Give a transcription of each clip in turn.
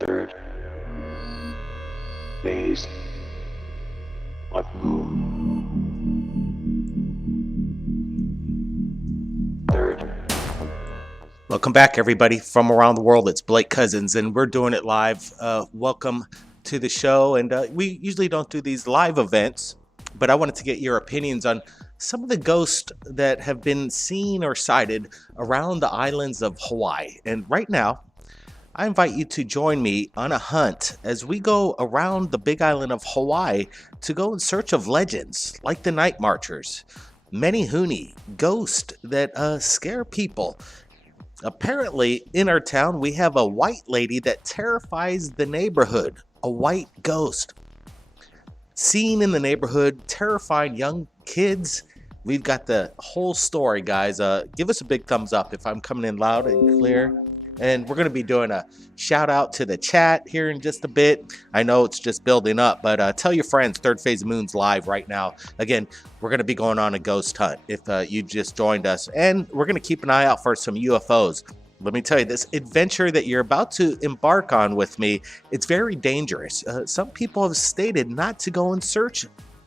Third phase of moon. Third. Welcome back, everybody, from around the world. It's Blake Cousins, and we're doing it live. Welcome to the show. And we usually don't do these live events, but I wanted to get your opinions on some of the ghosts that have been seen or sighted around the islands of Hawaii. And right now, I invite you to join me on a hunt as we go around the big island of Hawaii to go in search of legends like the Night Marchers, Menehune, ghosts that scare people. Apparently, in our town, we have a white lady that terrifies the neighborhood, a white ghost. Seen in the neighborhood, terrifying young kids. We've got the whole story, guys. Give us a big thumbs up if I'm coming in loud and clear. And we're going to be doing a shout out to the chat here in just a bit. I know it's just building up, but tell your friends Third Phase of Moon's live right now. Again, we're going to be going on a ghost hunt if you just joined us. And we're going to keep an eye out for some UFOs. Let me tell you, this adventure that you're about to embark on with me, it's very dangerous. Some people have stated not to go in search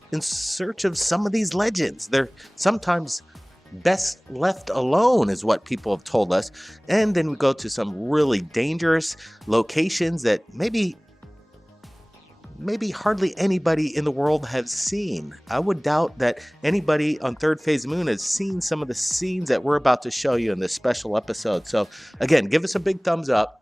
of some of these legends. They're sometimes best left alone is what people have told us. And then we go to some really dangerous locations that maybe hardly anybody in the world has seen. I would doubt that anybody on Third Phase of Moon has seen some of the scenes that we're about to show you in this special episode. So again, give us a big thumbs up.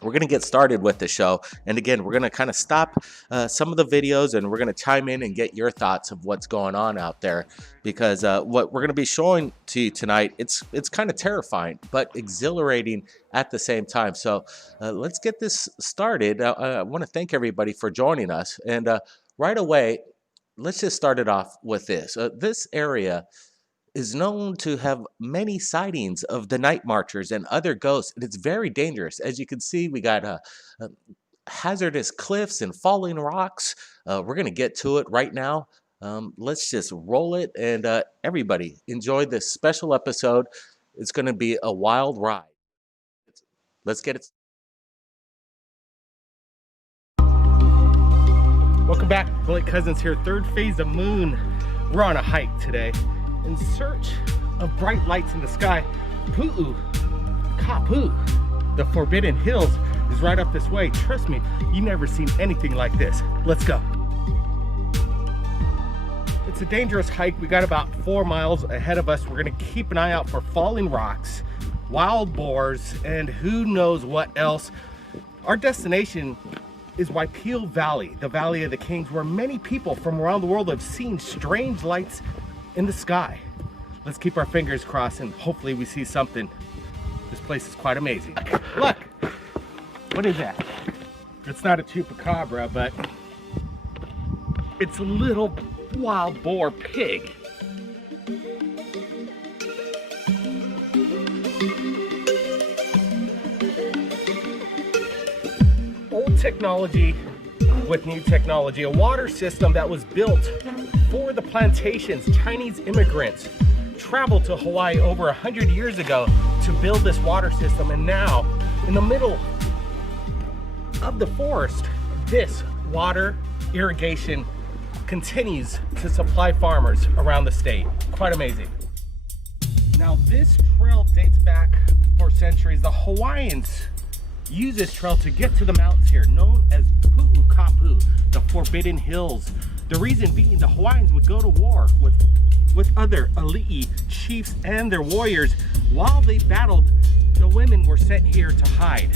We're going to get started with the show. And again, we're going to kind of stop some of the videos and we're going to chime in and get your thoughts of what's going on out there. Because what we're going to be showing to you tonight, it's kind of terrifying, but exhilarating at the same time. So let's get this started. I want to thank everybody for joining us. And right away, let's just start it off with this. This area is known to have many sightings of the Night Marchers and other ghosts, and it's very dangerous. As you can see, we got hazardous cliffs and falling rocks. We're going to get to it right now. Let's just roll it, and everybody enjoy this special episode. It's going to be a wild ride. Let's get it. Welcome back. Blake Cousins here, Third Phase of Moon. We're on a hike today in search of bright lights in the sky. Pu'u Kapu, the Forbidden Hills, is right up this way. Trust me, you've never seen anything like this. Let's go. It's a dangerous hike. We got about 4 miles ahead of us. We're gonna keep an eye out for falling rocks, wild boars, and who knows what else. Our destination is Waipio Valley, the Valley of the Kings, where many people from around the world have seen strange lights in the sky. Let's keep our fingers crossed and hopefully we see something. This place is quite amazing. Look, what is that? It's not a chupacabra, but it's a little wild boar pig. Old technology with new technology, a water system that was built for the plantations. Chinese immigrants traveled to Hawaii over 100 years ago to build this water system, and now in the middle of the forest, this water irrigation continues to supply farmers around the state. Quite amazing. Now this trail dates back for centuries. The Hawaiians use this trail to get to the mountains here, known as Pu'u Kapu, the Forbidden Hills. The reason being, the Hawaiians would go to war with other ali'i chiefs and their warriors. While they battled, the women were sent here to hide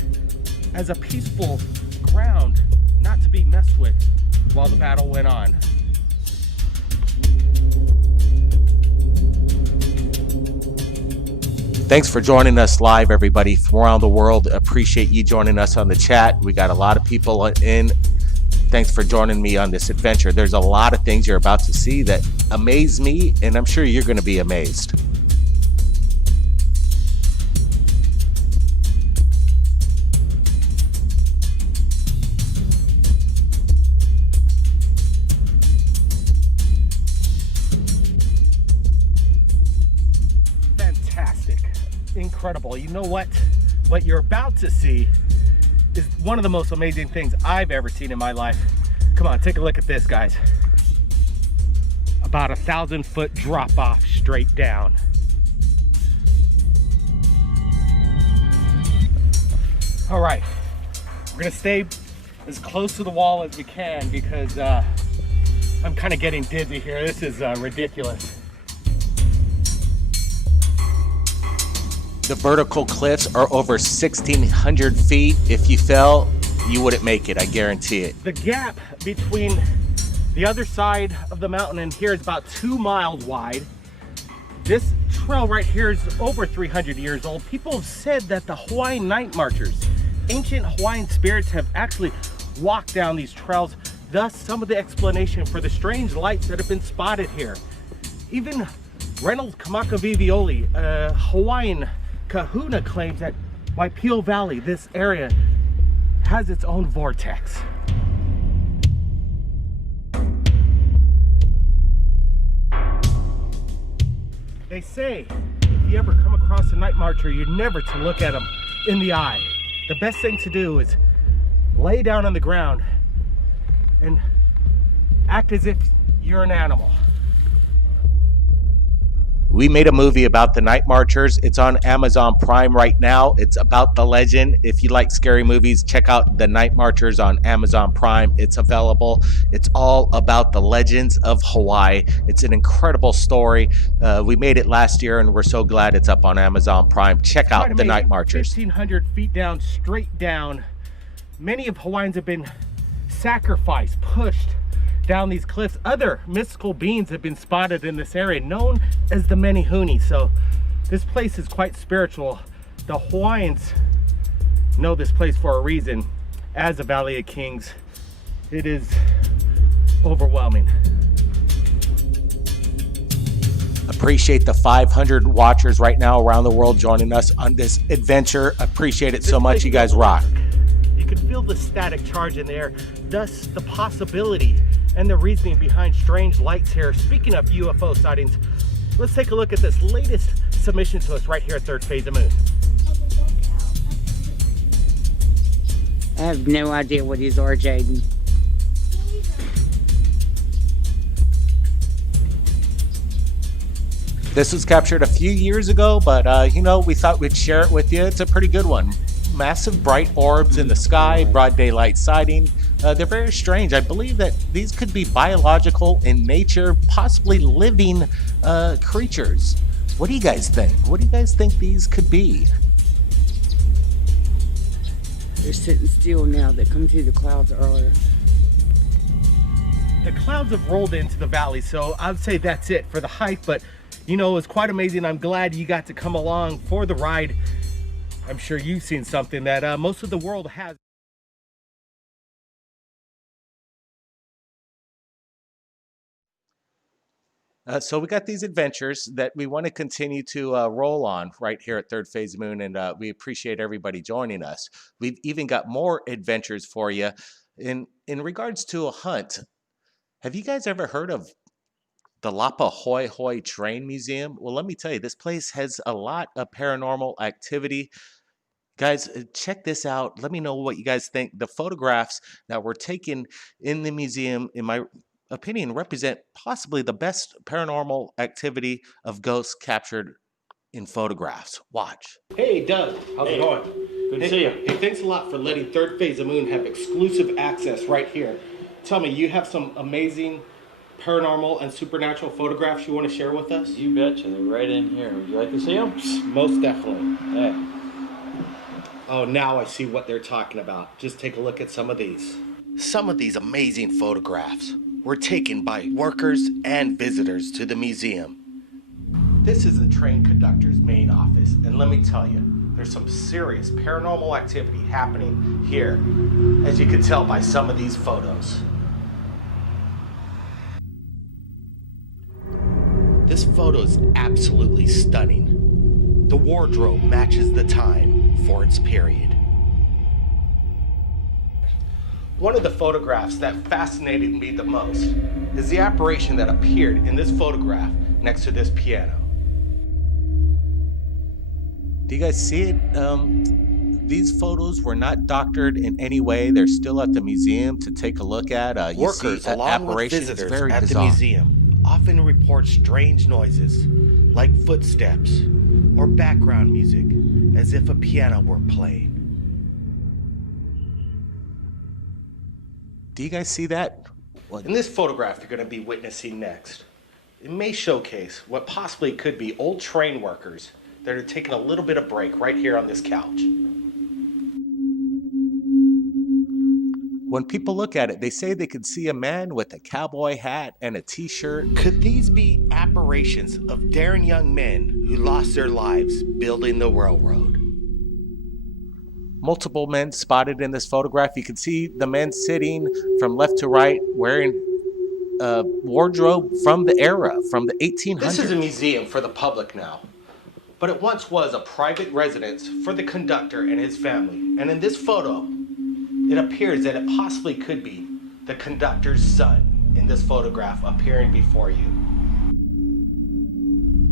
as a peaceful ground not to be messed with while the battle went on. Thanks for joining us live, everybody from around the world. Appreciate you joining us on the chat. We got a lot of people in. Thanks for joining me on this adventure. There's a lot of things you're about to see that amaze me, and I'm sure you're going to be amazed. Fantastic. Incredible. You know what? What you're about to see is one of the most amazing things I've ever seen in my life. Come on, take a look at this, guys. About 1,000-foot drop off straight down. All right, we're gonna stay as close to the wall as we can because I'm kind of getting dizzy here. This is ridiculous. The vertical cliffs are over 1,600 feet. If you fell, you wouldn't make it, I guarantee it. The gap between the other side of the mountain and here is about 2 miles wide. This trail right here is over 300 years old. People have said that the Hawaiian night marchers, ancient Hawaiian spirits, have actually walked down these trails. Thus, some of the explanation for the strange lights that have been spotted here. Even Reynolds Kamakavivioli, a Hawaiian kahuna, claims that Waipio Valley, this area, has its own vortex. They say if you ever come across a night marcher, you're never to look at them in the eye. The best thing to do is lay down on the ground and act as if you're an animal. We made a movie about the night marchers. It's on Amazon Prime right now. It's about the legend. If you like scary movies, check out The Night Marchers on Amazon Prime. It's available. It's all about the legends of Hawaii. It's an incredible story. We made it last year and we're so glad it's up on Amazon Prime. Check out The Night Marchers. 1,500 feet down, straight down. Many of Hawaiians have been sacrificed, pushed down these cliffs. Other mystical beings have been spotted in this area, known as the Menehune. So this place is quite spiritual. The Hawaiians know this place for a reason. As a Valley of Kings, it is overwhelming. Appreciate the 500 watchers right now around the world joining us on this adventure. Appreciate it so much. You guys rock. You can feel the static charge in the air, thus the possibility and the reasoning behind strange lights here. Speaking of UFO sightings, let's take a look at this latest submission to us right here at Third Phase of Moon. I have no idea what these are, Jaden. This was captured a few years ago, but you know, we thought we'd share it with you. It's a pretty good one. Massive bright orbs in the sky, broad daylight sighting. They're very strange. I believe that these could be biological in nature, possibly living creatures. What do you guys think? What do you guys think these could be? They're sitting still now. They come through the clouds earlier. The clouds have rolled into the valley, so I'd say that's it for the hike, but you know, it was quite amazing. I'm glad you got to come along for the ride. I'm sure you've seen something that most of the world has. So we got these adventures that we want to continue to roll on right here at Third Phase Moon, and we appreciate everybody joining us. We've even got more adventures for you. In regards to a hunt, have you guys ever heard of the Lapa Hoi Hoi Train Museum? Well, let me tell you, this place has a lot of paranormal activity. Guys, check this out. Let me know what you guys think. The photographs that were taken in the museum, in my opinion, represent possibly the best paranormal activity of ghosts captured in photographs. Watch. Hey, Doug. How's it going? Good to see you. Hey, thanks a lot for letting Third Phase of Moon have exclusive access right here. Tell me, you have some amazing paranormal and supernatural photographs you want to share with us? You betcha. They're right in here. Would you like to see them? Most definitely. Yeah. Oh, now I see what they're talking about. Just take a look at some of these. Some of these amazing photographs were taken by workers and visitors to the museum. This is the train conductor's main office, and let me tell you, there's some serious paranormal activity happening here, as you can tell by some of these photos. This photo is absolutely stunning. The wardrobe matches the time for its period. One of the photographs that fascinated me the most is the apparition that appeared in this photograph next to this piano. Do you guys see it? These photos were not doctored in any way. They're still at the museum to take a look at. You Workers, see along with apparitions, visitors very at bizarre. the museum, often report strange noises, like footsteps or background music, as if a piano were playing. Do you guys see that? In this photograph you're going to be witnessing next, it may showcase what possibly could be old train workers that are taking a little bit of break right here on this couch. When people look at it, they say they could see a man with a cowboy hat and a t-shirt. Could these be apparitions of daring young men who lost their lives building the railroad? Multiple men spotted in this photograph. You can see the men sitting from left to right wearing a wardrobe from the era, from the 1800s. This is a museum for the public now, but it once was a private residence for the conductor and his family. And in this photo, it appears that it possibly could be the conductor's son in this photograph appearing before you.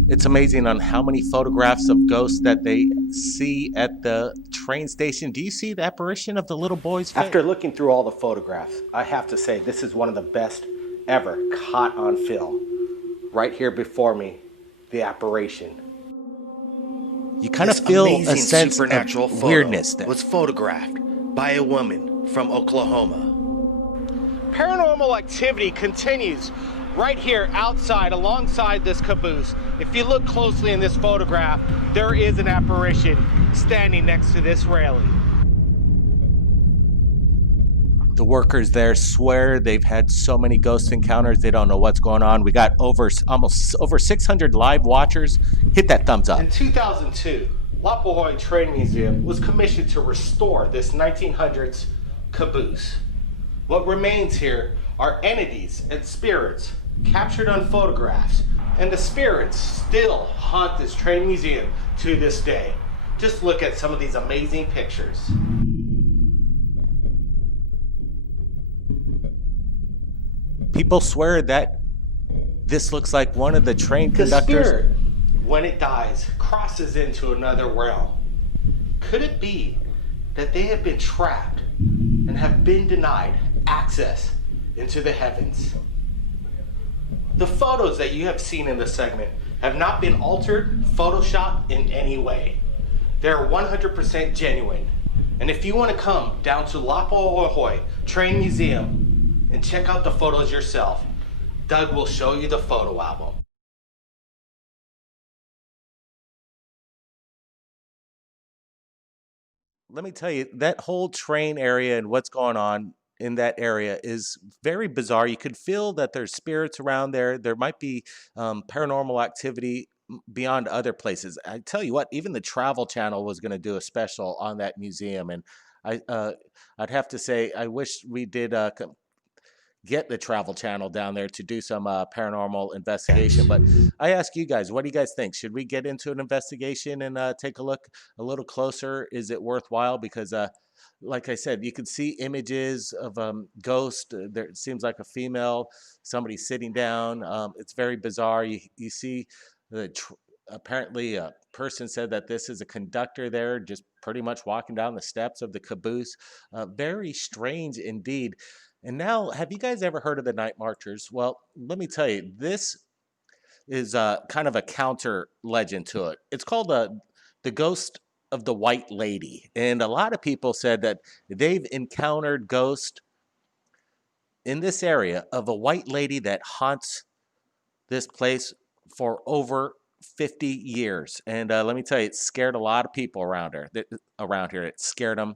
It's amazing on how many photographs of ghosts that they see at the train station. Do you see the apparition of the little boy's face? After looking through all the photographs, I have to say this is one of the best ever caught on film. Right here before me, the apparition. You kind of This feel a amazing sense supernatural of photo weirdness there. was photographed by a woman from Oklahoma. Paranormal activity continues right here outside alongside this caboose. If you look closely in this photograph, there is an apparition standing next to this railing. The workers there swear they've had so many ghost encounters, they don't know what's going on. We got almost over 600 live watchers. Hit that thumbs up. In 2002, Waipio Train Museum was commissioned to restore this 1900s caboose. What remains here are entities and spirits captured on photographs, and the spirits still haunt this train museum to this day. Just look at some of these amazing pictures. People swear that this looks like one of the train The conductors. spirit, when it dies, crosses into another realm. Could it be that they have been trapped and have been denied access into the heavens? The photos that you have seen in this segment have not been altered, photoshopped in any way. They're 100% genuine. And if you want to come down to Waipio Train Museum and check out the photos yourself, Doug will show you the photo album. Let me tell you, that whole train area and what's going on in that area is very bizarre. You could feel that there's spirits around there. There might be paranormal activity beyond other places. I tell you what, even the Travel Channel was going to do a special on that museum, and I'd have to say I wish we did get the Travel Channel down there to do some paranormal investigation. But I ask you guys, what do you guys think? Should we get into an investigation and take a look a little closer? Is it worthwhile? Because like I said, you can see images of ghost. There it seems like a female, somebody sitting down. It's very bizarre. You see apparently a person said that this is a conductor there, just pretty much walking down the steps of the caboose. Very strange indeed. And now, have you guys ever heard of the Night Marchers? Well, let me tell you, this is kind of a counter legend to it. It's called the Ghost of the White Lady. And a lot of people said that they've encountered ghosts in this area of a white lady that haunts this place for over 50 years. And let me tell you, it scared a lot of people around here. It scared them,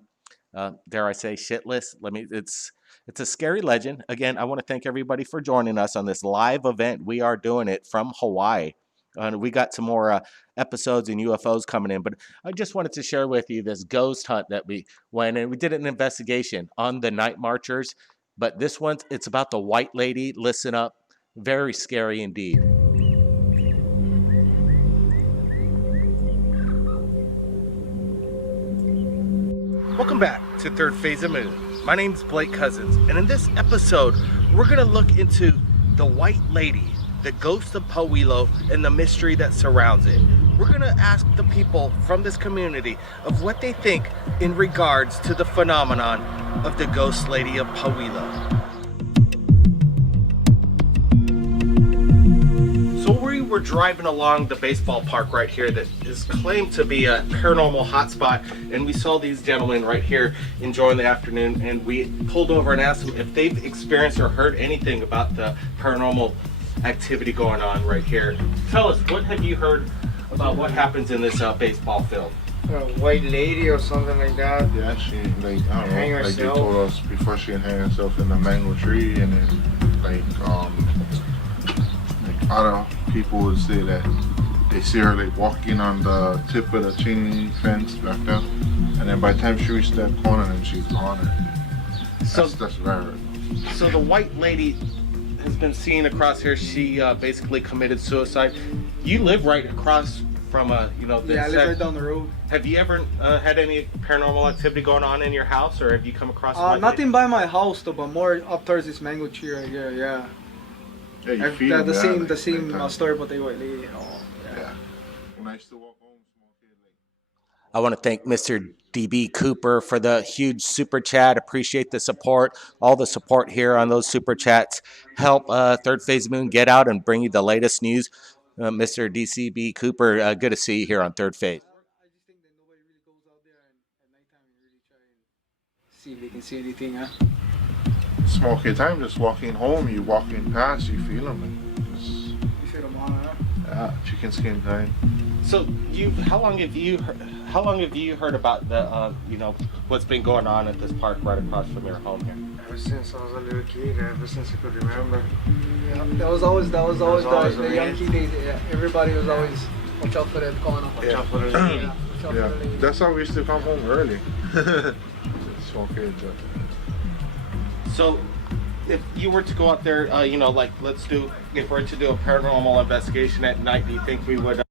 dare I say, shitless. It's a scary legend. Again, I want to thank everybody for joining us on this live event. We are doing it from Hawaii. We got some more episodes and UFOs coming in, but I just wanted to share with you this ghost hunt that we went and we did an investigation on the Night Marchers. But this one, it's about the White Lady. Listen up. Very scary indeed. Welcome back to Third Phase of Moon. My name's Blake Cousins, and in this episode, we're gonna look into the White Lady, the ghost of Pauilo, and the mystery that surrounds it. we're gonna ask the people from this community of what they think in regards to the phenomenon of the ghost lady of Pauilo. So we were driving along the baseball park right here that is claimed to be a paranormal hotspot, and we saw these gentlemen right here enjoying the afternoon, and we pulled over and asked them if they've experienced or heard anything about the paranormal activity going on right here. Tell us, what have you heard about what happens in this baseball field? A white lady or something like that. Yeah, she like I Hang don't know, like they herself. told us before she hang herself in the mango tree, and then like other people would say that they see her like walking on the tip of the chain fence back there, and then by the time she reached that corner, then she's gone. So, That's rare. so the white lady has been seen across here. She basically committed suicide. You live right across from this Yeah, I live right down the road. Have you ever had any paranormal activity going on in your house, or have you come across a white Nothing by my house though, but more up towards this mango tree right here. Yeah. Yeah, you feel The them, same, like, the same nighttime. story about the white lady. Yeah. When I used to walk home, small kid, like. I want to thank Mr. DB Cooper for the huge super chat. Appreciate the support. All the support here on those super chats help Third Phase Moon get out and bring you the latest news. Mr. DCB Cooper, good to see you here on Third Phase. I just think that nobody really goes out there at nighttime and really try and see if they can see anything. Small kid time, just walking home, you walking past, you feel them. Like, just, You feel them on, chicken skin time. So how long have you heard about the what's been going on at this park right across from your home here? Ever since I was a little kid, ever since I could remember. Yeah, that was always the young kid days. Yeah, everybody was always watch out for that corner. Watch out for the lady. Watch out for Yeah, the lady. that's how we used to come home early. Small kids. So, if you were to go out there, if we're to do a paranormal investigation at night, do you think we would?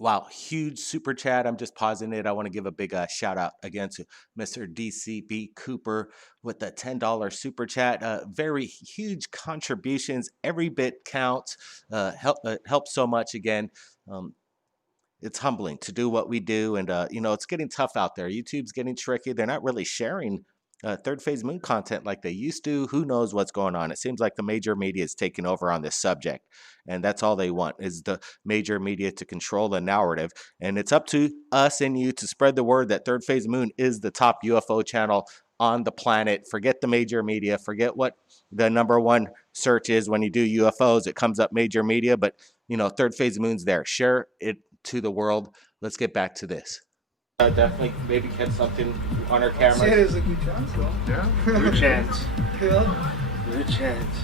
Wow, huge super chat. I'm just pausing it. I want to give a big shout out again to Mr. DCB Cooper with the $10 super chat. Very huge contributions. Every bit counts. Helps so much again. It's humbling to do what we do, and it's getting tough out there. YouTube's getting tricky. They're not really sharing Third Phase Moon content like they used to. Who knows what's going on? It seems like the major media is taking over on this subject, and that's all they want is the major media to control the narrative. And it's up to us and you to spread the word that Third Phase Moon is the top UFO channel on the planet. Forget the major media. Forget what the #1 search is when you do UFOs. It comes up major media, but Third Phase Moon's there. Share it to the world. Let's get back to this. Definitely maybe catch something on our Say camera. there's a good chance though. Yeah. Good chance. Yeah. Good chance.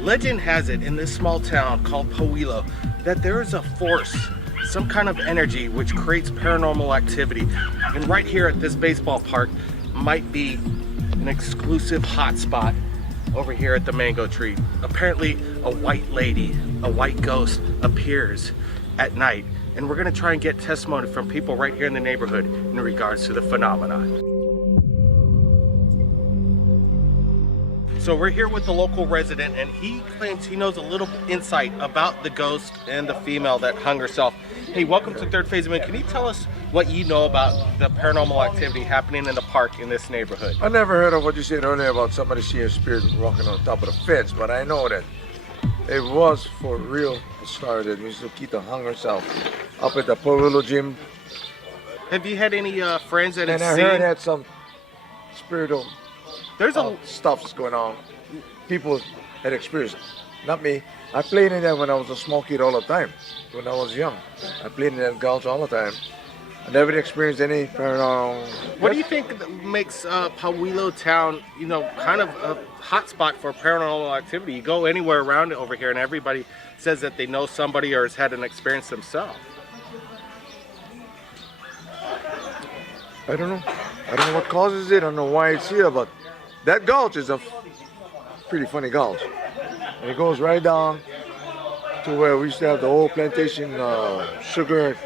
Legend has it in this small town called Pauilo that there is a force, some kind of energy which creates paranormal activity. And right here at this baseball park might be an exclusive hotspot over here at the mango tree. Apparently a white lady, a white ghost appears at night. And we're gonna try and get testimony from people right here in the neighborhood in regards to the phenomenon. So we're here with the local resident, and he claims he knows a little insight about the ghost and the female that hung herself. Hey, welcome to Third Phase Moon. Can you tell us what you know about the paranormal activity happening in the park in this neighborhood? I never heard of what you said earlier about somebody seeing a spirit walking on top of the fence, but I know that it was for real. It started. Miss Lukita hung herself up at the Pauilo gym, Have you had any friends that have and I seen? heard that some spiritual There's a stuff's going on. People had experienced, not me. I played in that when I was a small kid all the time. When I was young, I played in that gulch all the time. I never experienced any paranormal. What do you think makes Pauilo town, kind of a hotspot for paranormal activity? You go anywhere around over here, and everybody says that they know somebody or has had an experience themselves. I don't know. I don't know what causes it. I don't know why it's here, but that gulch is a pretty funny gulch. And it goes right down to where we used to have the old plantation sugar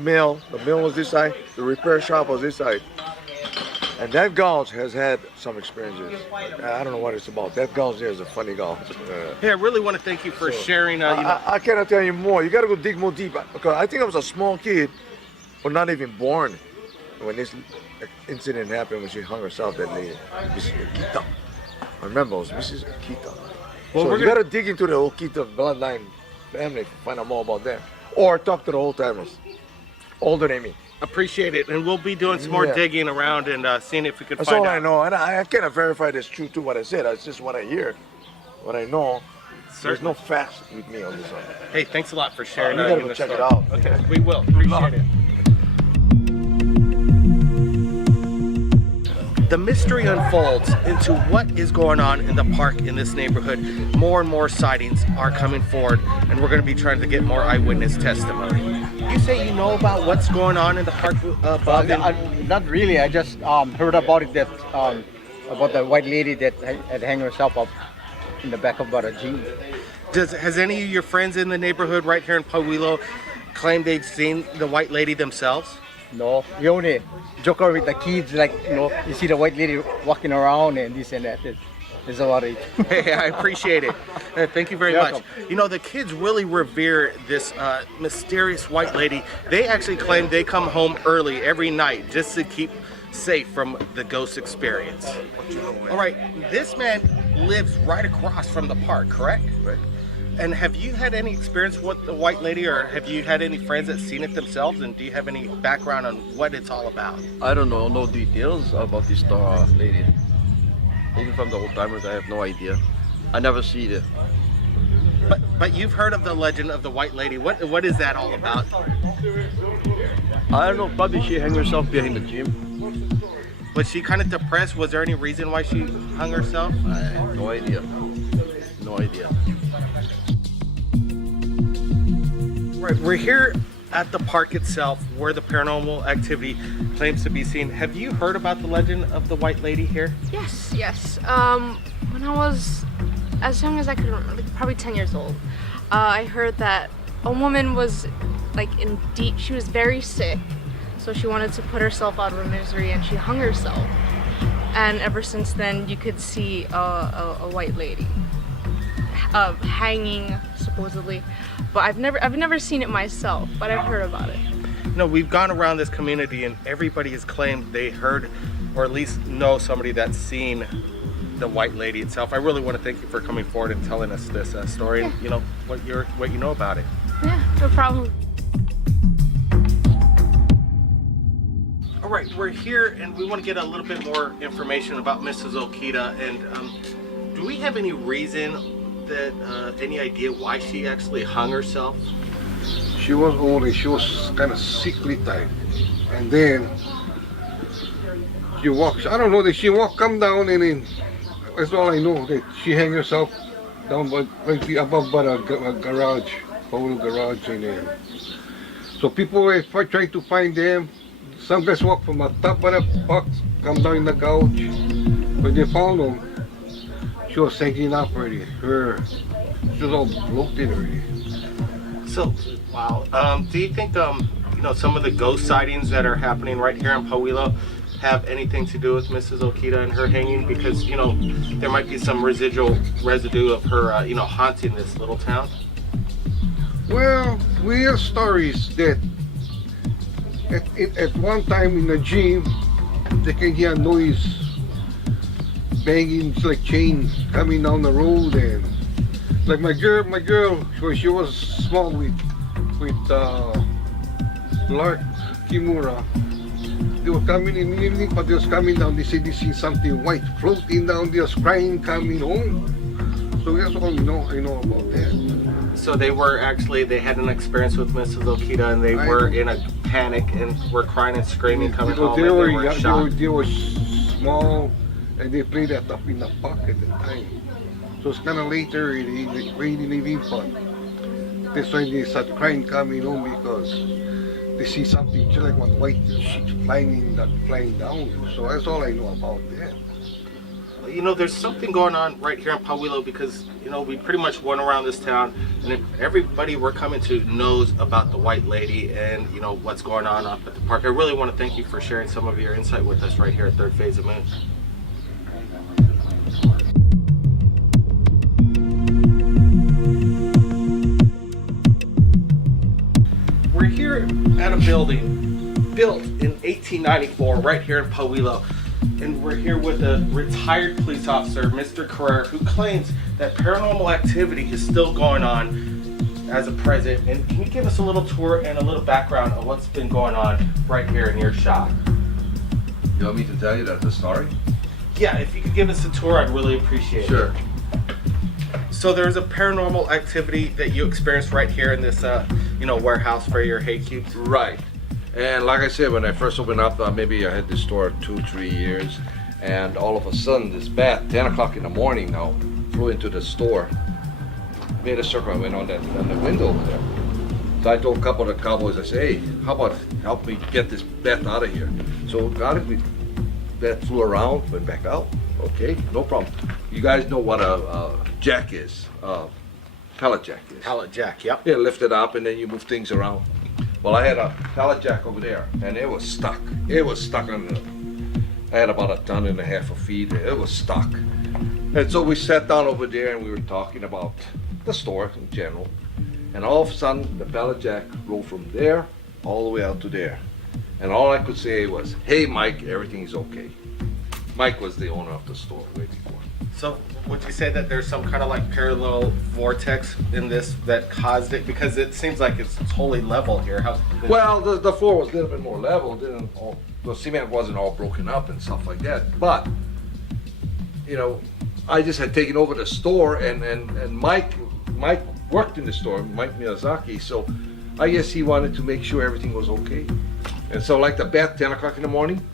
mill. The mill was this side. The repair shop was this side. And that gulch has had some experiences. I don't know what it's about. That gulch there is a funny gulch. Hey, I really want to thank you for sharing. I cannot tell you more. You got to go dig more deep. Because I think I was a small kid, or not even born, when this incident happened when she hung herself, that lady, Mrs. Okita. I remember it was Mrs. Okita. Well, So you got to dig into the Okita bloodline family to find out more about them. Or talk to the old timers, older than me. Appreciate it, and we'll be doing some more Yeah. digging around and seeing if we can That's find all out. I know. And I cannot verify this true to what I said. It's just what I hear, what I know. There's no facts with me on this one. Hey, thanks a lot for sharing. You gotta your go check it story. out. Okay, we will. Appreciate it. The mystery unfolds into what is going on in the park in this neighborhood. More and more sightings are coming forward, and we're going to be trying to get more eyewitness testimony. You say you know about what's going on in the park above? Not really. I just heard about it, that about the white lady that had hung herself up in the back of a gym. Has any of your friends in the neighborhood right here in Pueblo claimed they've seen the white lady themselves? No, we only joke around with the kids, like, you know, you see the white lady walking around and this and that. There's a lot of it. Hey, I appreciate it. Thank you very You're much. welcome. You know, the kids really revere this mysterious white lady. They actually claim they come home early every night just to keep safe from the ghost experience. All right, this man lives right across from the park, correct? Right. And have you had any experience with the white lady, or have you had any friends that seen it themselves, and do you have any background on what it's all about? I don't know, no details about this lady. Even from the old timers, I have no idea. I never see it. But you've heard of the legend of the white lady. What is that all about? I don't know, probably she hung herself behind the gym. Was she kind of depressed? Was there any reason why she hung herself? I have no idea. No idea. Right, we're here at the park itself where the paranormal activity claims to be seen. Have you heard about the legend of the white lady here? Yes. When I was as young as I could remember, like probably 10 years old, I heard that a woman was like she was very sick, so she wanted to put herself out of her misery and she hung herself. And ever since then, you could see a white lady hanging, supposedly. But I've never seen it myself, but I've heard about it. No, we've gone around this community and everybody has claimed they heard or at least know somebody that's seen the white lady itself. I really want to thank you for coming forward and telling us this story and you know what you know about it. Yeah, no problem. All right, we're here and we want to get a little bit more information about Mrs. Okita. And do we have any reason that any idea why she actually hung herself? She was old, she was kind of sickly type, and then she walks. I don't know that she come down, and then that's all I know, that she hang herself down right above by a garage, whole garage, and then so people were trying to find them. Some guys walk from the top of the box, come down in the gouge. When they found them, she was hanging up already. She was all bloated already. So, wow. Do you think you know, some of the ghost sightings that are happening right here in Pueblo have anything to do with Mrs. Okita and her hanging? Because you know there might be some residue of her you know, haunting this little town. Well, we hear stories that at one time in the gym, they can hear a noise, banging, it's like chains coming down the road, and like my girl, when she was small with Lark Kimura, they were coming in the evening, but they was coming down. They said they see something white floating down. They was crying, coming home. So that's all I know about that. So they had an experience with Mrs. Okita, and they were in a panic and were crying and screaming, coming home, and they were shocked. They were small, and they played that up in the park at the time. So it's kind of later, it raining even, but that's why they start crying, coming home, because they see something just like one white sheet flying down. So that's all I know about that. you know, there's something going on right here in Pauwilo because, you know, we pretty much went around this town and everybody we're coming to knows about the White Lady and, you know, what's going on up at the park. I really want to thank you for sharing some of your insight with us right here at Third Phase of Moon. We're here at a building built in 1894 right here in Pauwilo. And we're here with a retired police officer, Mr. Carrera, who claims that paranormal activity is still going on as of present. And can you give us a little tour and a little background on what's been going on right here in your shop? You want me to tell you the story? Yeah, if you could give us a tour, I'd really appreciate it. Sure. So there's a paranormal activity that you experienced right here in this, you know, warehouse for your hay cubes. Right. And like I said, when I first opened up, maybe I had this store 2-3 years, and all of a sudden this bat, 10 o'clock in the morning now, flew into the store, made a circle and went on the window over there. So I told a couple of the cowboys, I said, hey, how about help me get this bat out of here? So got it, bat flew around, went back out. Okay, no problem. You guys know what a jack is, pallet jack is. Pallet jack, yep. Yeah, lift it up and then you move things around. Well, I had a pallet jack over there, and it was stuck. It was stuck on the, I had about 1.5 tons of feed. It was stuck. And so we sat down over there and we were talking about the store in general. And all of a sudden, the pallet jack rolled from there all the way out to there. And all I could say was, hey, Mike, everything is okay. Mike was the owner of the store way before. So would you say that there's some kind of like parallel vortex in this that caused it? Because it seems like it's totally level here. Well, the floor was a little bit more level. The cement wasn't all broken up and stuff like that. But, you know, I just had taken over the store and Mike worked in the store, Mike Miyazaki. So I guess he wanted to make sure everything was okay. And so like the bat, 10 o'clock in the morning,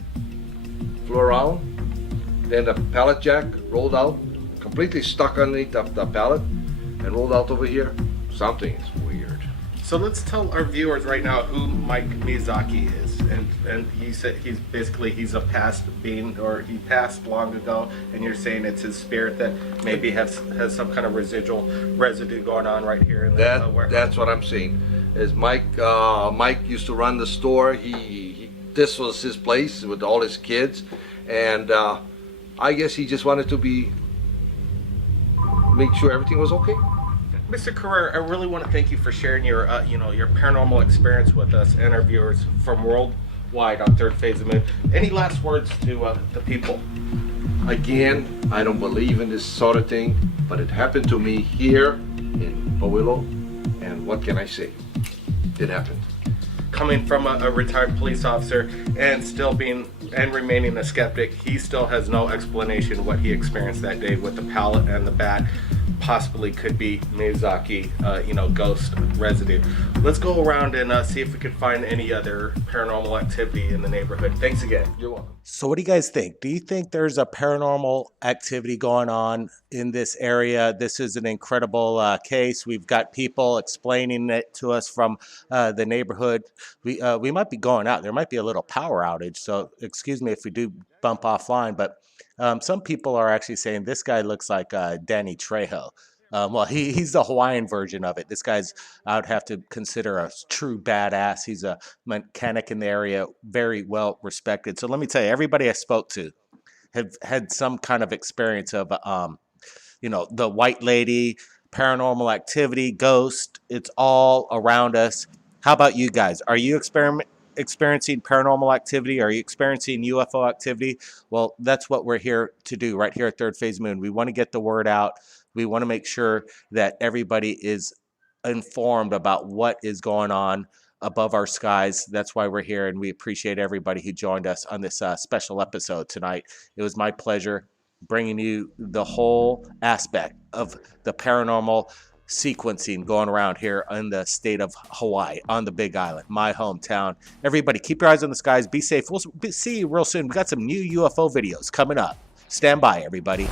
flew around. Then the pallet jack rolled out, completely stuck underneath the pallet, and rolled out over here. Something is weird. So let's tell our viewers right now who Mike Miyazaki is. And you said he's a past being, or he passed long ago, and you're saying it's his spirit that maybe has some kind of residue going on right here in the warehouse. That's what I'm saying. Is Mike used to run the store. This was his place with all his kids, and I guess he just wanted to make sure everything was okay. Mr. Carrera, I really want to thank you for sharing your, your paranormal experience with us and our viewers from worldwide on Third Phase of Moon. Any last words to the people? Again, I don't believe in this sort of thing, but it happened to me here in Pauwilo, and what can I say? It happened. Coming from a retired police officer and still remaining a skeptic, he still has no explanation what he experienced that day with the pallet and the bat. Possibly could be Miyazaki, ghost residue. Let's go around and see if we can find any other paranormal activity in the neighborhood. Thanks again. You're welcome. So what do you guys think? Do you think there's a paranormal activity going on in this area? This is an incredible case. We've got people explaining it to us from the neighborhood. We might be going out. There might be a little power outage, so excuse me if we do bump offline, but some people are actually saying this guy looks like Danny Trejo. Well, he's the Hawaiian version of it. This guy's, I would have to consider a true badass. He's a mechanic in the area, very well respected. So let me tell you, everybody I spoke to have had some kind of experience of, the White Lady, paranormal activity, ghost. It's all around us. How about you guys? Are you experiencing paranormal activity? Are you experiencing UFO activity? Well, that's what we're here to do right here at Third Phase Moon. We want to get the word out. We want to make sure that everybody is informed about what is going on above our skies. That's why we're here, and we appreciate everybody who joined us on this special episode tonight. It was my pleasure bringing you the whole aspect of the paranormal sequencing going around here in the state of Hawaii, on the Big Island, my hometown. Everybody, keep your eyes on the skies. Be safe. We'll see you real soon. We got some new UFO videos coming up. Stand by, everybody.